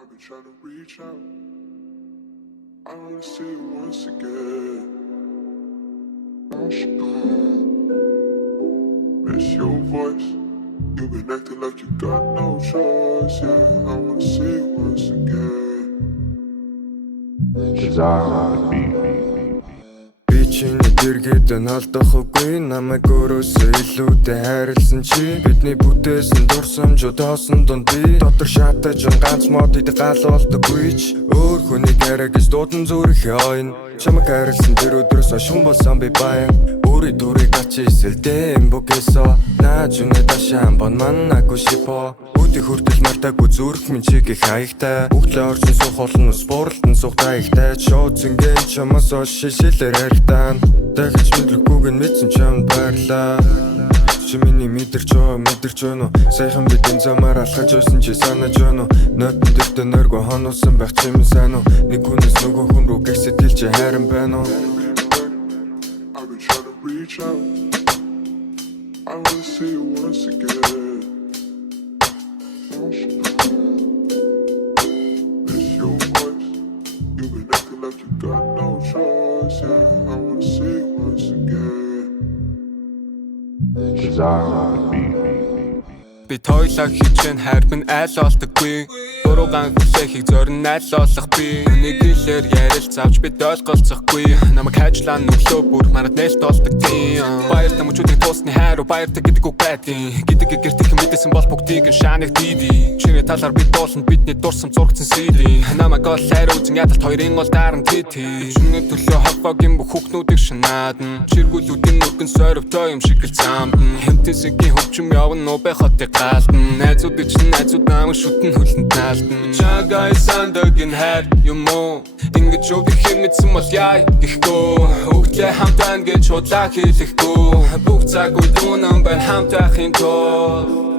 I've been trying to reach out. I wanna see you once again. Miss your voice. You've been acting like you got no choice. Yeah, I wanna see you once again. Desire on the beat. Би чиний дэргэд алдахгүй намайг өөрөөсөө илүүтэй хайрлсан чи бидний бүтээсэн дурсамжууд тоосон донд би дотор шатаж ганц мод идэ гал болдоггүй ч өөр хүний гэрэг гэж дуудан зүрхээ ойн чамайг хайрлсан тэр өдрөөс шум болсон би баян өөрийн дүрийг ачисэлдэ эмбогесо наач үнэ ташаан бон маннагүй шипо өдий хүртэл мартаагүй зүрх минь чиг их хаягтай бүгдлээ орчин суух олон спорлтон суугтай ихтэй шоу зинген чамаас шишилэр хайртан дахиж мэдлэггүйг нь мэдсэн чамд баярлаа чи миний мэдэрч байна уу сайхан бидэн замаар алхаж байсан чи санаж байна уу нотон дэвтэ нөргөө хоноосон байх чимэн сайн уу нэг хүнээс нөгөө хүн рүү гэх сэтгэл чи хайран байна уу I've been trying to reach out. I wanna see you once again. Miss your voice. You've been acting like you got no choice. Yeah, I wanna see you once again. Desire on the beat. Би тойлоо хийж хайр минь айл олдоггүй Буруугаан хүлээхийг зорин айл олох би Нэг хэлээр ярилцавч би дойлголцохгүй Намайг хайжлаа нүглөө бүр манад нээлт олдог тийм Баяртай мөчүүдийн туусны хайр баяртай гэдэг үг байдیں۔ Гэдэг гэртэх мэдээсэн бол бүгдийг нь шааныг дийдий Чиний талаар би дуулна бидний дурсам зургацсан CD Намайг ол хайр үзэн ядалт хоёрын гол даран тити Чиний төлөө хаваагийн бүх хүүхнүүдийг шанаадан Чиргүүлүүдийн нүргэн сойрвтой юм шиг л замдан Хэмтэн сэгийн хөвчм явна нубэ хотыг гаалтан Найзууд чинь найзууд намайг шүтэн хөлөнд наалтан Чагай сандагийн хайр юм уу Ингэж өвдөх хэмэдсэн бол яа гэхгүй Хөвглээ хамтаа гэж худлаа хэлэхгүй Бүх цаг үе дүүнэн байна хамт байхын тулд